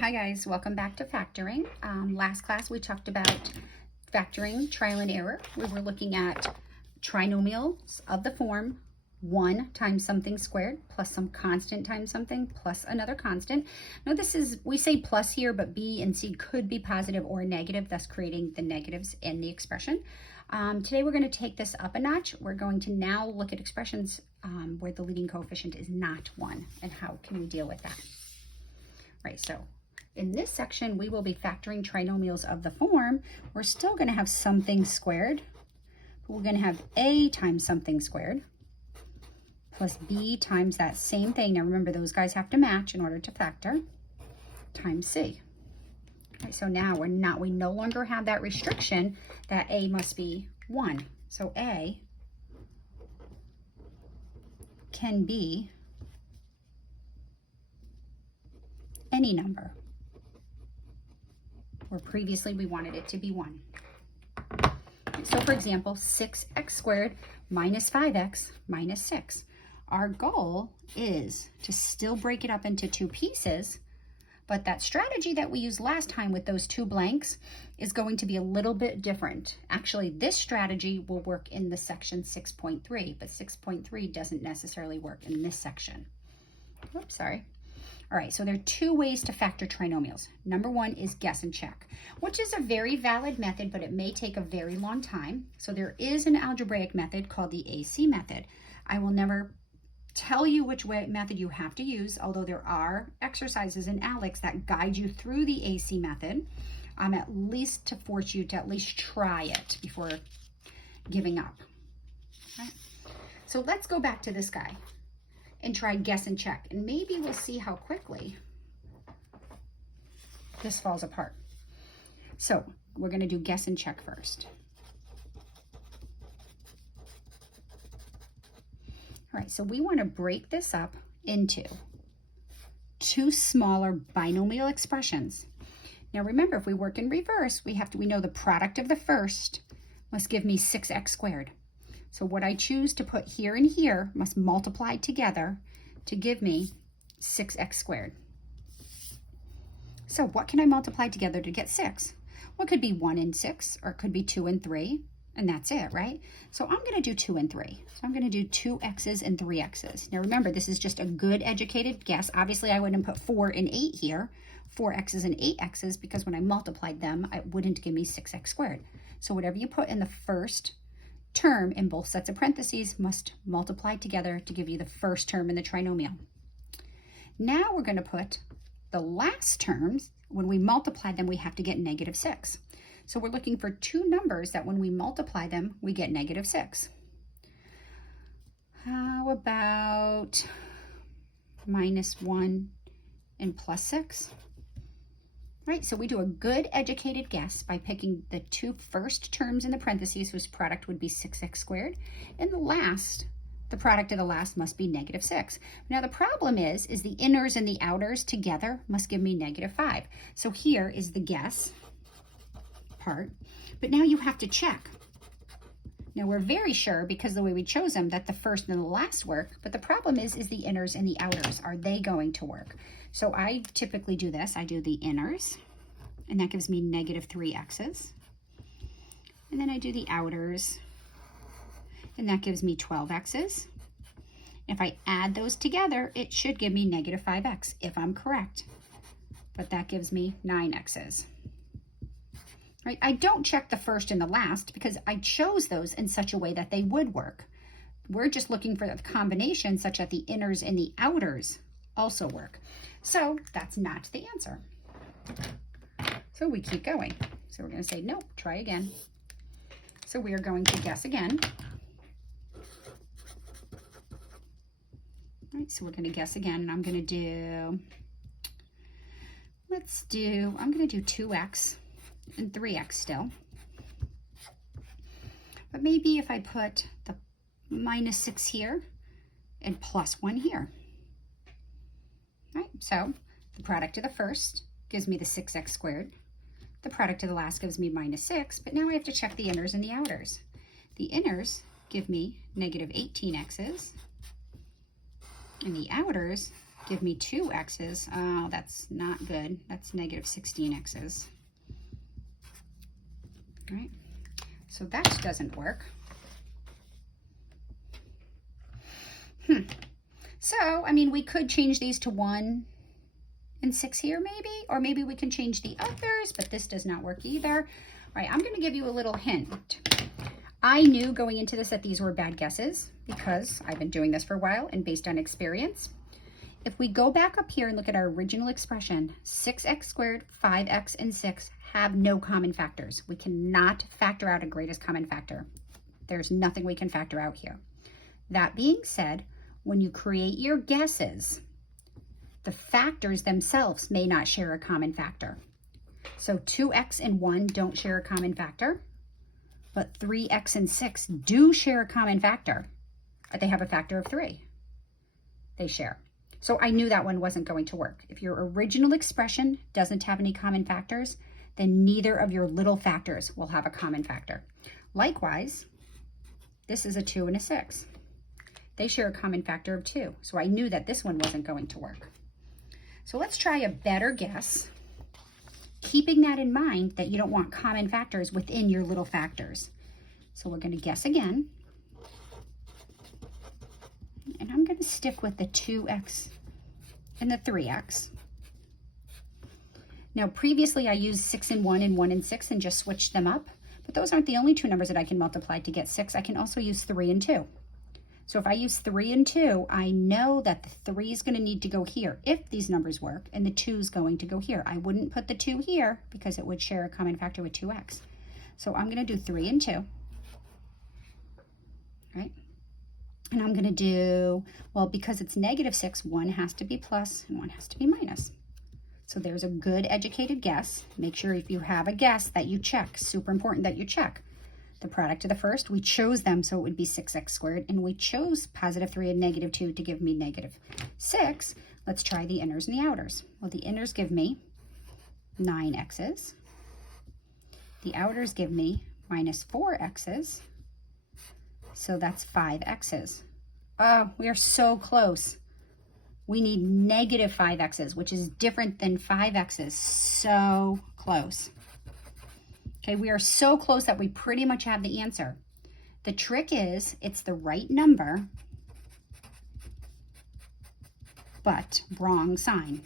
Hi guys, welcome back to factoring. Last class we talked about factoring trial and error. We were looking at trinomials of the form 1 times something squared plus some constant times something plus another constant. Now this is, we say plus here, but B and C could be positive or negative, thus creating the negatives in the expression. Today we're going to take this up a notch. We're going to now look at expressions where the leading coefficient is not 1 and how can we deal with that. Right, so in this section, we will be factoring trinomials of the form. We're still going to have something squared, but we're going to have A times something squared plus B times that same thing. Now remember, those guys have to match in order to factor, times C. Okay, so now we no longer have that restriction that A must be 1. So A can be any number, where previously we wanted it to be 1. So for example, 6x squared minus 5x minus 6. Our goal is to still break it up into two pieces, but that strategy that we used last time with those two blanks is going to be a little bit different. Actually, this strategy will work in the section 6.3, but 6.3 doesn't necessarily work in this section. Oops, sorry. All right, so there are two ways to factor trinomials. Number one is guess and check, which is a very valid method, but it may take a very long time. So there is an algebraic method called the AC method. I will never tell you which method you have to use, although there are exercises in ALEKS that guide you through the AC method, at least to force you to at least try it before giving up. All right. So let's go back to this guy and try guess and check, and maybe we'll see how quickly this falls apart. So we're going to do guess and check first. All right, so we want to break this up into two smaller binomial expressions. Now remember, if we work in reverse, we know the product of the first must give me 6x squared. So what I choose to put here and here must multiply together to give me 6x squared. So what can I multiply together to get 6? Well, it could be 1 and 6, or it could be 2 and 3, and that's it, right? So I'm going to do 2 and 3. So I'm going to do 2x's and 3x's. Now remember, this is just a good educated guess. Obviously, I wouldn't put 4 and 8 here, 4x's and 8x's, because when I multiplied them, it wouldn't give me 6x squared. So whatever you put in the first term in both sets of parentheses must multiply together to give you the first term in the trinomial. Now we're going to put the last terms. When we multiply them, we have to get negative 6. So we're looking for two numbers that when we multiply them, we get negative 6. How about minus 1 and plus 6? Right, so we do a good educated guess by picking the two first terms in the parentheses, whose product would be 6x squared, and the product of the last must be negative 6. Now the problem is the inners and the outers together must give me negative 5. So here is the guess part, but now you have to check. Now we're very sure, because the way we chose them, that the first and the last work, but the problem is the inners and the outers. Are they going to work? So I typically do this. I do the inners, and that gives me negative 3x's. And then I do the outers, and that gives me 12x's. If I add those together, it should give me negative 5x, if I'm correct. But that gives me 9x's. Right? I don't check the first and the last because I chose those in such a way that they would work. We're just looking for the combination such that the inners and the outers also work. So that's not the answer. So we keep going. So we're going to say, nope, try again. So we are going to guess again. All right, so we're going to guess again, and I'm going to do, I'm going to do 2x and 3x still. But maybe if I put the minus 6 here and plus 1 here. All right, so the product of the first gives me the 6x squared. The product of the last gives me minus 6, but now I have to check the inners and the outers. The inners give me negative 18x's, and the outers give me 2 x's. Oh, that's not good. That's negative 16 x's. All right, so that doesn't work. So, I mean, we could change these to 1 and 6 here maybe, or maybe we can change the others, but this does not work either. All right, I'm going to give you a little hint. I knew going into this that these were bad guesses because I've been doing this for a while and based on experience. If we go back up here and look at our original expression, 6x squared, 5x, and 6 have no common factors. We cannot factor out a greatest common factor. There's nothing we can factor out here. That being said, when you create your guesses, the factors themselves may not share a common factor. So 2x and 1 don't share a common factor, but 3x and 6 do share a common factor. They have a factor of 3. They share. So I knew that one wasn't going to work. If your original expression doesn't have any common factors, then neither of your little factors will have a common factor. Likewise, this is a 2 and a 6. They share a common factor of 2. So I knew that this one wasn't going to work. So let's try a better guess, keeping that in mind that you don't want common factors within your little factors. So we're going to guess again. And I'm going to stick with the 2x and the 3x. Now, previously I used 6 and 1 and 1 and 6 and just switched them up. But those aren't the only two numbers that I can multiply to get 6. I can also use 3 and 2. So if I use 3 and 2, I know that the 3 is going to need to go here if these numbers work, and the 2 is going to go here. I wouldn't put the 2 here because it would share a common factor with 2x. So I'm going to do 3 and 2. Right? And I'm going to do, well, because it's negative 6, 1 has to be plus and 1 has to be minus. So there's a good educated guess. Make sure if you have a guess that you check. Super important that you check. The product of the first, we chose them so it would be 6x squared, and we chose positive 3 and negative 2 to give me negative 6. Let's try the inners and the outers. Well, the inners give me 9x's. The outers give me minus 4x's. So that's 5x's. Oh, we are so close. We need negative 5x's, which is different than 5x's. So close. Okay, we are so close that we pretty much have the answer. The trick is, it's the right number, but wrong sign.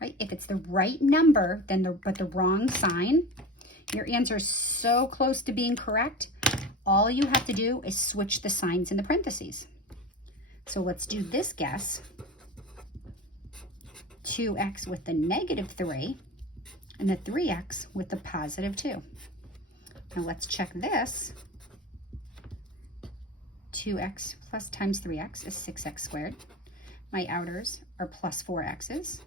Right? If it's the right number, then but the wrong sign, your answer is so close to being correct. All you have to do is switch the signs in the parentheses. So let's do this guess. 2x with the negative 3 and the 3x with the positive 2. Now let's check this. 2x plus times 3x is 6x squared. My outers are plus 4x's.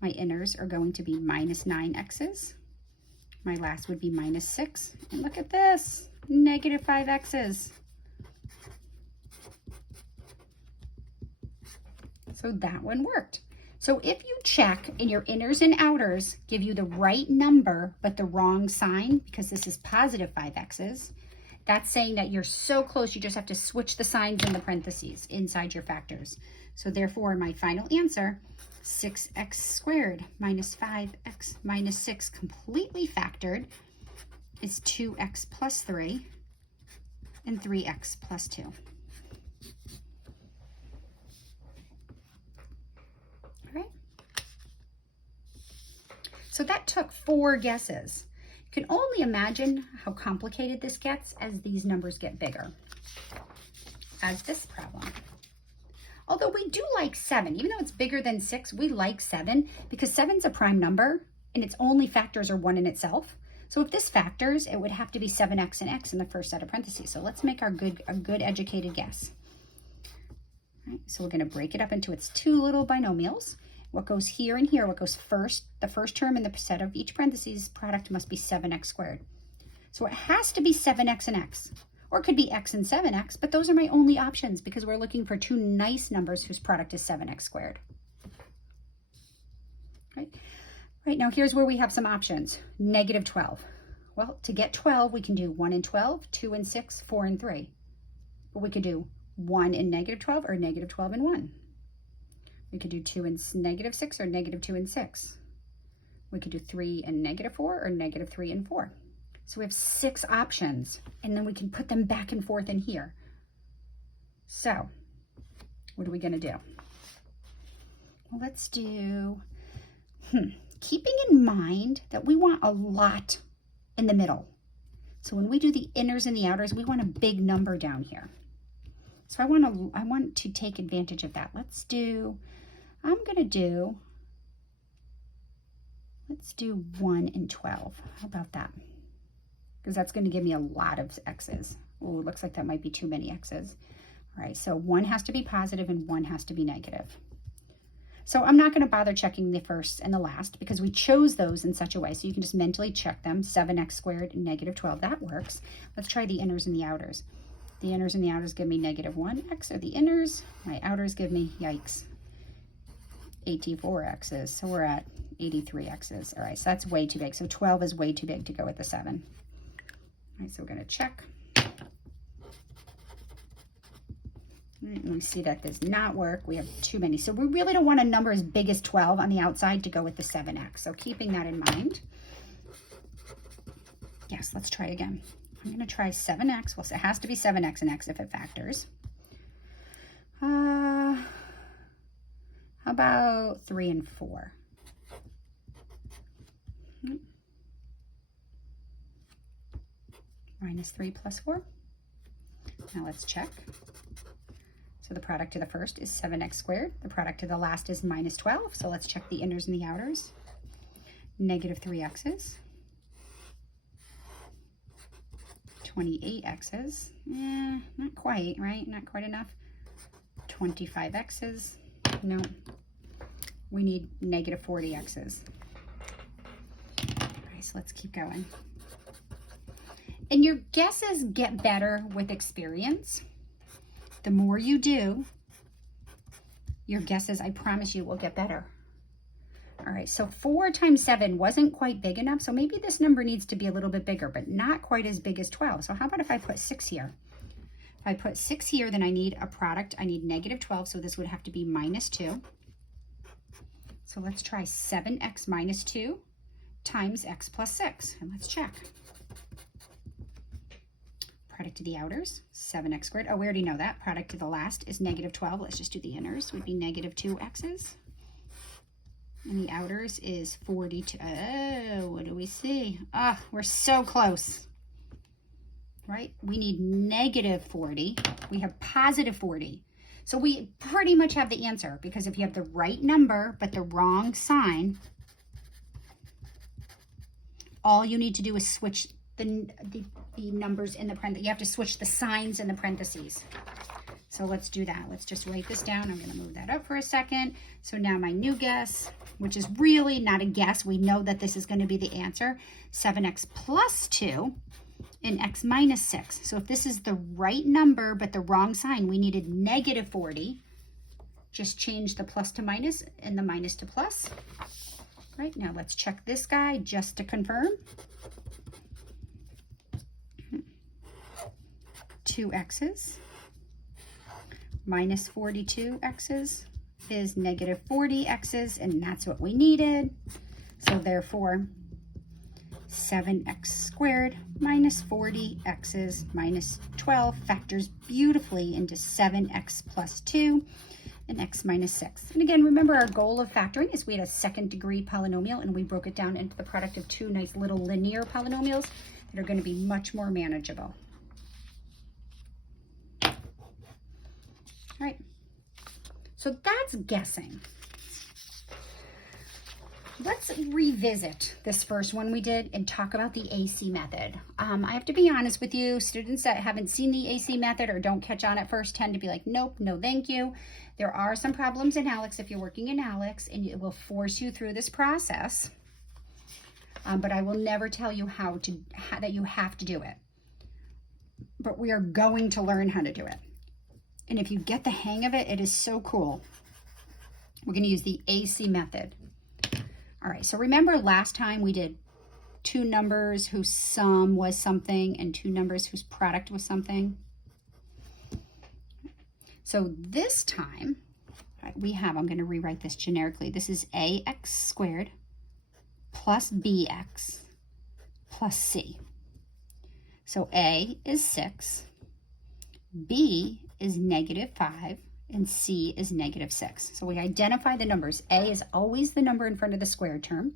My inners are going to be minus 9x's. My last would be minus 6. And look at this, negative 5x's. So that one worked. So if you check and your inners and outers give you the right number but the wrong sign, because this is positive 5x's, that's saying that you're so close you just have to switch the signs in the parentheses inside your factors. So therefore, my final answer, 6x squared minus 5x minus 6 completely factored is 2x plus 3 and 3x plus 2. So that took 4 guesses. You can only imagine how complicated this gets as these numbers get bigger. As this problem. Although we do like 7, even though it's bigger than 6, we like 7 because 7's a prime number and its only factors are 1 in itself. So if this factors, it would have to be 7x and x in the first set of parentheses. So let's make a good educated guess. All right, so we're going to break it up into its 2 little binomials. What goes here and here, what goes first, the first term in the set of each parentheses product must be 7x squared. So it has to be 7x and x, or it could be x and 7x, but those are my only options because we're looking for 2 nice numbers whose product is 7x squared. Right now here's where we have some options. Negative 12. Well, to get 12, we can do 1 and 12, 2 and 6, 4 and 3. But we could do 1 and negative 12 or negative 12 and 1. We could do 2 and negative 6 or negative 2 and 6. We could do 3 and negative 4 or negative 3 and 4. So we have 6 options, and then we can put them back and forth in here. So what are we going to do? Well, let's do, keeping in mind that we want a lot in the middle. So when we do the inners and the outers, we want a big number down here. So I want to take advantage of that. Let's do 1 and 12. How about that? Because that's going to give me a lot of x's. Oh, it looks like that might be too many x's. All right, so 1 has to be positive and 1 has to be negative. So I'm not going to bother checking the first and the last because we chose those in such a way. So you can just mentally check them. 7x squared and negative 12, that works. Let's try the inners and the outers. The inners and the outers give me negative 1x are the inners. My outers give me, yikes, 84 x's. So we're at 83 x's. All right, so that's way too big. So 12 is way too big to go with the 7. All right, so we're going to check. And we see that does not work. We have too many. So we really don't want a number as big as 12 on the outside to go with the 7x. So keeping that in mind. Yes, let's try it again. I'm going to try 7x. Well, it has to be 7x and x if it factors. How about 3 and 4? Minus 3 plus 4. Now let's check. So the product to the first is 7x squared. The product to the last is minus 12. So let's check the inners and the outers. Negative 3x's. 28 x's. Not quite, right? Not quite enough. 25 x's. No. We need negative 40 x's. All right, so let's keep going. And your guesses get better with experience. The more you do, your guesses, I promise you, will get better. All right, so 4 times 7 wasn't quite big enough, so maybe this number needs to be a little bit bigger, but not quite as big as 12. So how about if I put 6 here? If I put 6 here, then I need a product. I need negative 12, so this would have to be minus 2. So let's try 7x minus 2 times x plus 6, and let's check. Product to the outers, 7x squared. Oh, we already know that. Product to the last is negative 12. Let's just do the inners. Would be negative 2x's. And the outers is 42. Oh, what do we see? Ah, we're so close. Right? We need negative 40. We have positive 40. So we pretty much have the answer because if you have the right number but the wrong sign, all you need to do is switch the numbers in the parentheses. You have to switch the signs in the parentheses. So let's do that. Let's just write this down. I'm going to move that up for a second. So now my new guess, which is really not a guess. We know that this is going to be the answer. 7x plus 2 and x minus 6. So if this is the right number but the wrong sign, we needed negative 40. Just change the plus to minus and the minus to plus. Right, now let's check this guy just to confirm. 2 x's minus 42 x's is negative 40 x's, and that's what we needed. So therefore, 7x squared minus 40 x's minus 12 factors beautifully into 7x plus 2 and x minus 6. And again, remember our goal of factoring is we had a second degree polynomial and we broke it down into the product of 2 nice little linear polynomials that are going to be much more manageable. All right, so that's guessing. Let's revisit this first one we did and talk about the AC method. I have to be honest with you, students that haven't seen the AC method or don't catch on at first tend to be like, nope, no thank you. There are some problems in ALEKS if you're working in ALEKS, and it will force you through this process. But I will never tell you that you have to do it. But we are going to learn how to do it. And if you get the hang of it, it is so cool. We're going to use the AC method. All right, so remember last time we did two numbers whose sum was something and two numbers whose product was something. So this time, we have, I'm going to rewrite this generically. This is ax squared plus bx plus c. So a is 6, b is -5, and c is -6. So we identify the numbers. A is always the number in front of the squared term.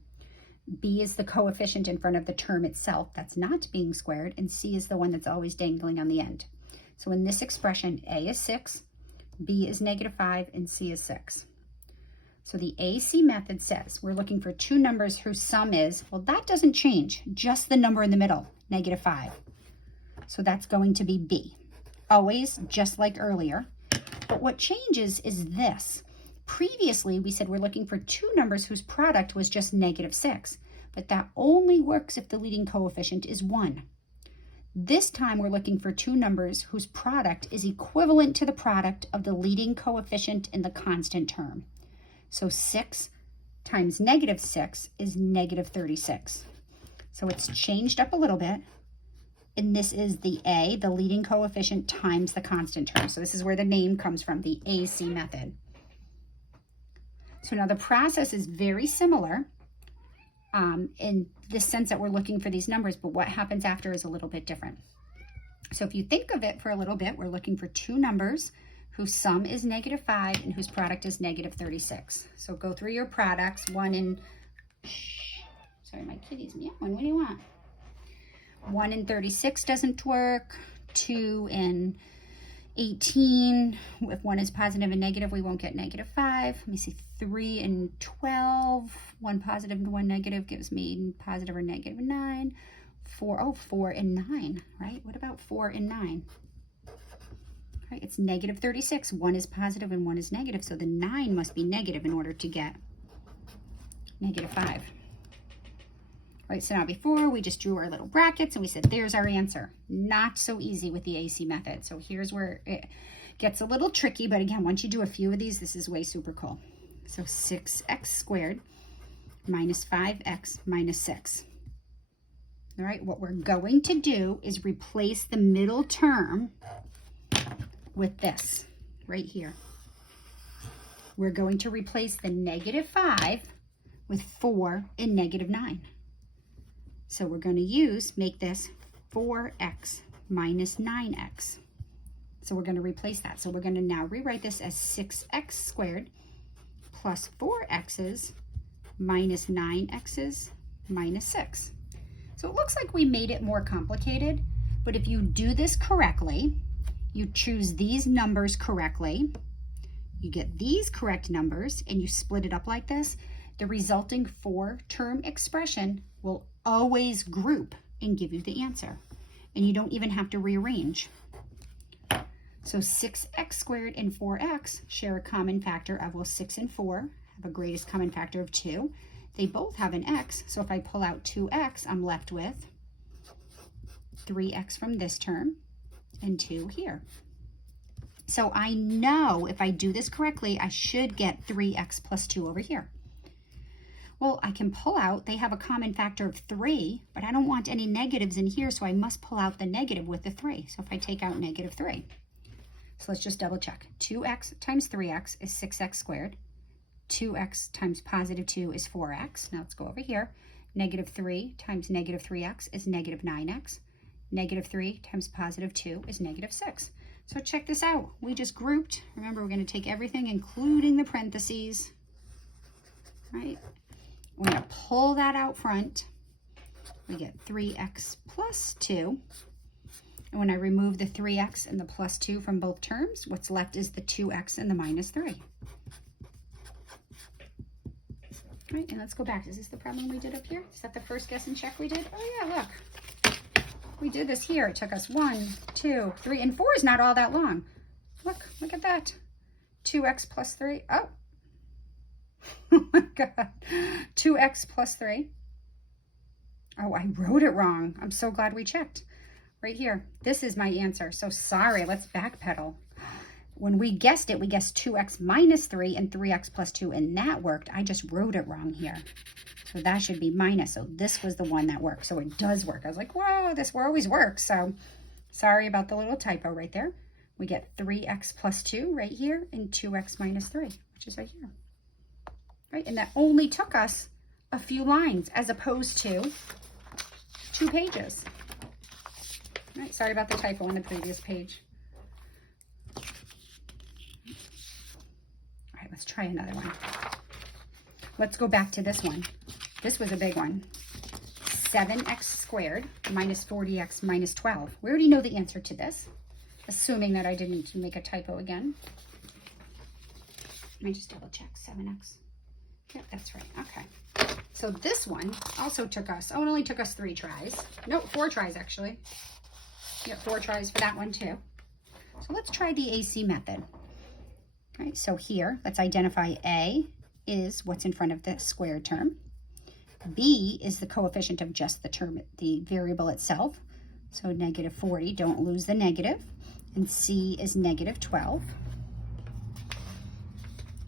B is the coefficient in front of the term itself that's not being squared, and c is the one that's always dangling on the end. So in this expression, a is 6, b is -5, and c is 6. So the AC method says we're looking for two numbers whose sum is, well, that doesn't change, just the number in the middle, -5. So that's going to be b, always just like earlier. But what changes is this. Previously, we said we're looking for two numbers whose product was just -6, but that only works if the leading coefficient is 1. This time we're looking for two numbers whose product is equivalent to the product of the leading coefficient in the constant term. So 6 times -6 is -36. So it's changed up a little bit. And this is the A, the leading coefficient, times the constant term. So this is where the name comes from, the AC method. So now the process is very similar in the sense that we're looking for these numbers, but what happens after is a little bit different. So if you think of it for a little bit, we're looking for two numbers whose sum is -5 and whose product is -36. So go through your products. 1 and, sorry, my kitty's meowing. What do you want? 1 and 36 doesn't work. 2 and 18, if one is positive and negative, we won't get -5. Let me see, 3 and 12, one positive and one negative gives me positive or -9. 4 and 9, right? What about 4 and 9? Right, it's -36. One is positive and one is negative, so the 9 must be negative in order to get -5. Right, so now before we just drew our little brackets and we said, there's our answer. Not so easy with the AC method. So here's where it gets a little tricky, but again, once you do a few of these, this is way super cool. So 6x squared minus 5x minus 6. All right, what we're going to do is replace the middle term with this right here. We're going to replace the -5 with 4 and -9. So we're going to make this 4x minus 9x. So we're going to replace that. So we're going to now rewrite this as 6x squared plus 4x's minus 9x's minus 6. So it looks like we made it more complicated, but if you do this correctly, you choose these numbers correctly, you get these correct numbers, and you split it up like this, the resulting 4-term expression will always group and give you the answer. And you don't even have to rearrange. So 6x squared and 4x share a common factor of, well, 6 and 4 have a greatest common factor of 2. They both have an x, so if I pull out 2x, I'm left with 3x from this term and 2 here. So I know if I do this correctly, I should get 3x plus 2 over here. Well, I can pull out, they have a common factor of 3, but I don't want any negatives in here, so I must pull out the negative with the 3. So if I take out -3, so let's just double check. 2x times 3x is 6x squared. 2x times positive 2 is 4x. Now let's go over here. -3 times -3x is -9x. -3 times positive 2 is -6. So check this out. We just grouped. Remember, we're going to take everything, including the parentheses, right? We're going to pull that out front. We get 3x plus 2. And when I remove the 3x and the plus 2 from both terms, what's left is the 2x and the -3. All right, and let's go back. Is this the problem we did up here? Is that the first guess and check we did? Oh yeah, look. We did this here. It took us 1, 2, 3, and 4 is not all that long. Look at that. 2x plus 3. Oh. Oh my God. 2x plus 3. Oh, I wrote it wrong. I'm so glad we checked. Right here. This is my answer. So sorry. Let's backpedal. when we guessed it, we guessed 2x minus 3 and 3x plus 2, and that worked. I just wrote it wrong here. So that should be minus. So this was the one that worked. So it does work. I was like, whoa, this always works. So sorry about the little typo right there. We get 3x plus 2 right here and 2x minus 3, which is right here. Right? And that only took us a few lines as opposed to 2 pages. All right, sorry about the typo on the previous page. All right, let's try another one. Let's go back to this one. This was a big one. 7x squared minus 40x minus 12. We already know the answer to this, assuming that I didn't make a typo again. Let me just double check. 7x. Yep, that's right. Okay. So this one also took us, oh, it only took us 3 tries. No, 4 tries actually. Yep, 4 tries for that one too. So let's try the AC method. All right, so here, let's identify A is what's in front of the squared term. B is the coefficient of just the term, the variable itself. So negative 40, don't lose the negative. And C is negative 12.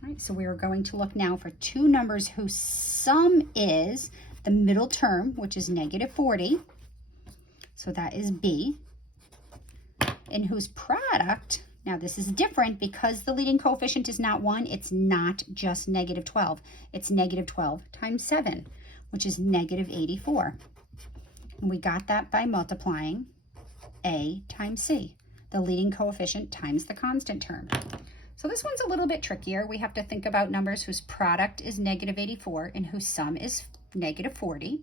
All right, so we are going to look now for 2 numbers whose sum is the middle term, which is negative 40. So that is B. And whose product, now this is different because the leading coefficient is not 1, it's not just negative 12. It's negative 12 times 7, which is negative 84. And we got that by multiplying A times C, the leading coefficient times the constant term. So this one's a little bit trickier. We have to think about numbers whose product is negative 84 and whose sum is negative 40.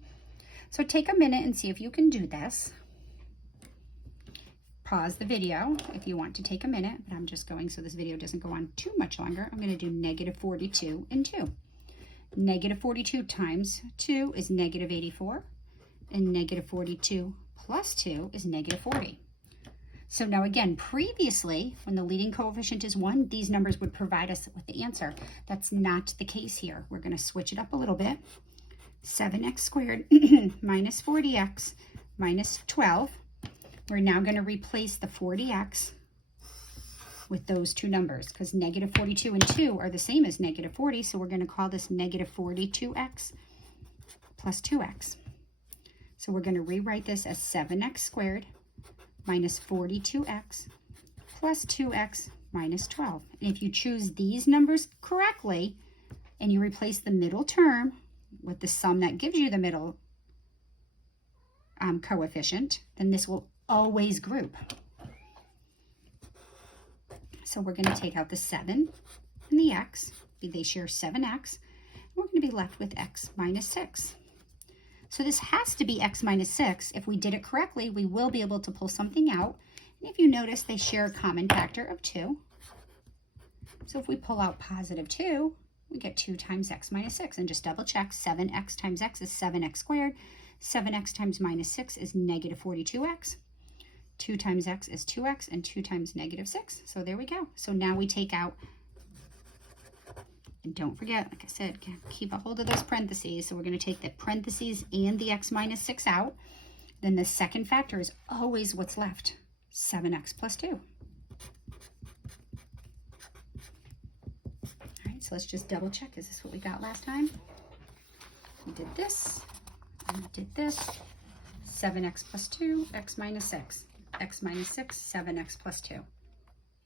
So take a minute and see if you can do this. Pause the video if you want to take a minute, but I'm just going so this video doesn't go on too much longer. I'm going to do negative 42 and 2. Negative 42 times 2 is negative 84, and negative 42 plus 2 is negative 40. So now again, previously, when the leading coefficient is 1, these numbers would provide us with the answer. That's not the case here. We're going to switch it up a little bit. 7x squared minus 40x minus 12. We're now going to replace the 40x with those 2 numbers because negative 42 and 2 are the same as negative 40. So we're going to call this negative 42x plus 2x. So we're going to rewrite this as 7x squared minus 42x plus 2x minus 12. And if you choose these numbers correctly and you replace the middle term with the sum that gives you the middle coefficient, then this will always group. So we're going to take out the 7 and the x. They share 7x. We're going to be left with x minus 6. So this has to be x minus 6. If we did it correctly, we will be able to pull something out. And if you notice, they share a common factor of 2. So if we pull out positive 2, we get 2 times x minus 6. And just double check, 7x times x is 7x squared. 7x times minus 6 is negative 42x. 2 times x is 2x, and 2 times negative 6. So there we go. So now we take out, and don't forget, like I said, keep a hold of those parentheses. So we're going to take the parentheses and the x minus 6 out. Then the second factor is always what's left, 7x plus 2. All right, so let's just double check. Is this what we got last time? We did this, and we did this. 7x plus 2, x minus 6. X minus 6, 7x plus 2.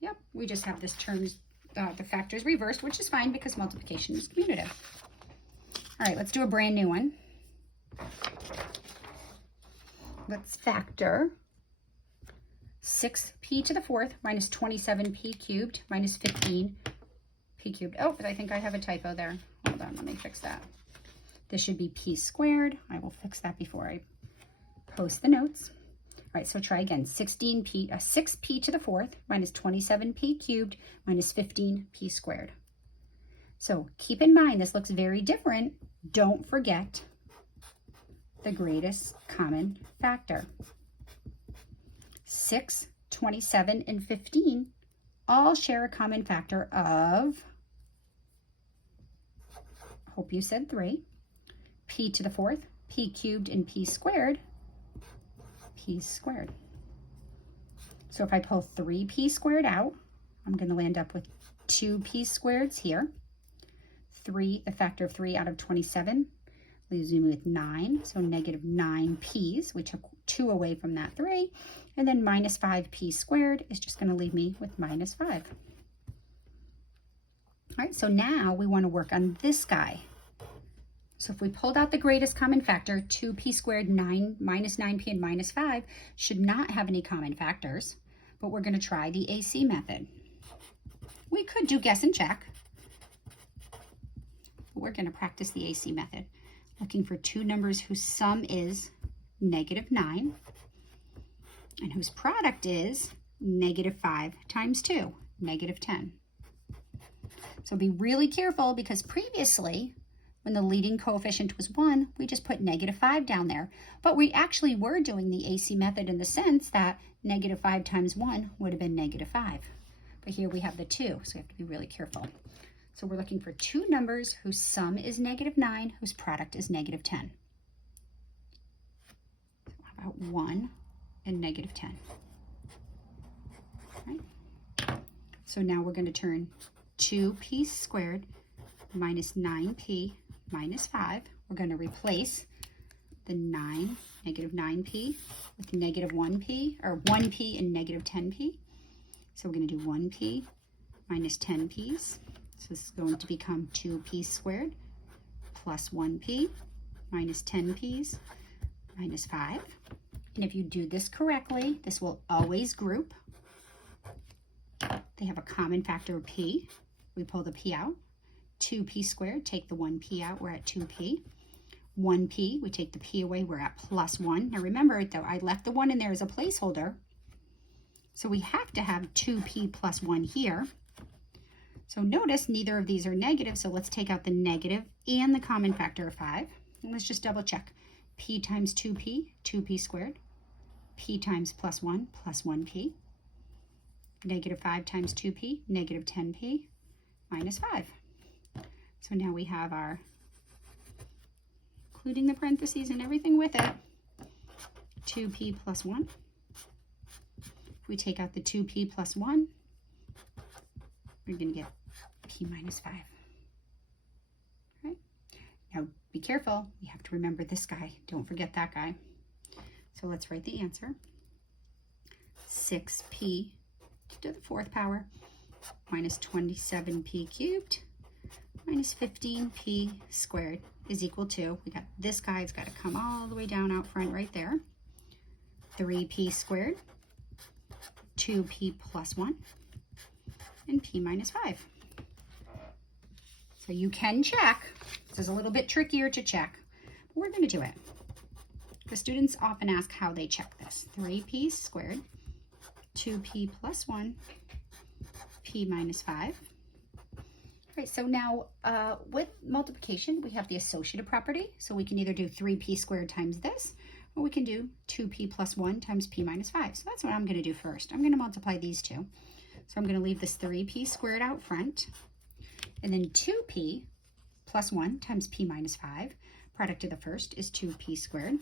Yep, we just have this terms, the factors reversed, which is fine because multiplication is commutative. All right, let's do a brand new one. Let's factor 6p to the 4th minus 27p cubed minus 15p cubed. Oh, but I think I have a typo there. Hold on, let me fix that. This should be p squared. I will fix that before I post the notes. All right, so try again. 6p to the 4th minus 27p cubed minus 15p squared. So keep in mind, this looks very different. Don't forget the greatest common factor. 6, 27, and 15 all share a common factor of, hope you said 3, p to the 4th, p cubed, and p squared. P squared. So if I pull 3p squared out, I'm going to land up with 2p squareds here. 3, the factor of 3 out of 27 leaves me with 9, so negative 9p's. We took 2 away from that 3. And then minus 5p squared is just going to leave me with minus 5. All right, so now we want to work on this guy. So if we pulled out the greatest common factor, 2p squared, minus 9p, and minus 5 should not have any common factors, but we're going to try the AC method. We could do guess and check, but we're going to practice the AC method, looking for two numbers whose sum is negative 9 and whose product is negative 5 times 2, negative 10. So be really careful, because previously, when the leading coefficient was 1, we just put negative 5 down there. But we actually were doing the AC method in the sense that negative 5 times 1 would have been negative 5. But here we have the 2, so we have to be really careful. So we're looking for two numbers whose sum is negative 9, whose product is negative 10. So how about 1 and negative 10? All right. So now we're going to turn 2p squared minus 9p minus 5. We're going to replace the negative 9p with negative 1p, or 1p and negative 10p. So we're going to do 1p minus 10p's. So this is going to become 2p squared plus 1p minus 10p's minus 5. And if you do this correctly, this will always group. They have a common factor of p. We pull the p out. 2p squared, take the 1p out, we're at 2p. 1p, we take the p away, we're at plus 1. Now remember, though, I left the 1 in there as a placeholder, so we have to have 2p plus 1 here. So notice neither of these are negative, so let's take out the negative and the common factor of 5. And let's just double check. P times 2p, 2p squared. P times plus 1, plus 1p. Negative 5 times 2p, negative 10p, minus 5. So now we have our, including the parentheses and everything with it, 2p plus 1. If we take out the 2p plus 1, we're going to get p minus 5. All right. Now be careful. We have to remember this guy. Don't forget that guy. So let's write the answer. 6p to the 4th power minus 27p cubed minus 15p squared is equal to, we got this guy's got to come all the way down out front right there, 3p squared, 2p plus 1, and p minus 5. So you can check. This is a little bit trickier to check, but we're going to do it. The students often ask how they check this. 3p squared, 2p plus 1, p minus 5. All right, so now with multiplication, we have the associative property. So we can either do 3p squared times this, or we can do 2p plus 1 times p minus 5. So that's what I'm going to do first. I'm going to multiply these two. So I'm going to leave this 3p squared out front, and then 2p plus 1 times p minus 5. Product of the first is 2p squared.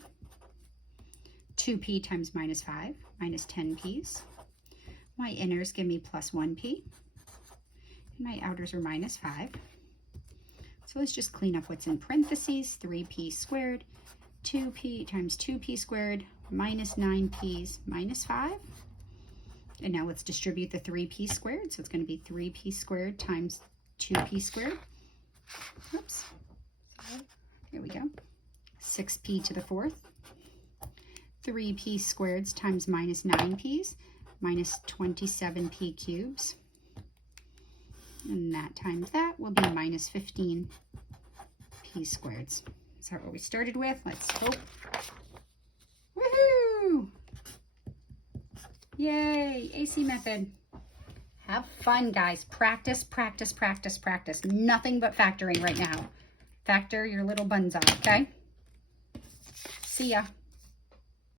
2p times minus 5, minus 10p's. My inners give me plus 1p. My outers are minus 5. So let's just clean up what's in parentheses. 3p squared, 2p times 2p squared, minus 9p's minus 5. And now let's distribute the 3p squared. So it's going to be 3p squared times 2p squared. Oops. There we go. 6p to the 4th. 3p squareds times minus 9p's minus 27p cubes. And that times that will be minus 15p squareds. Is that what we started with? Let's hope. Woohoo! Yay! AC method. Have fun, guys. Practice, practice, practice, practice. Nothing but factoring right now. Factor your little buns off, okay? See ya.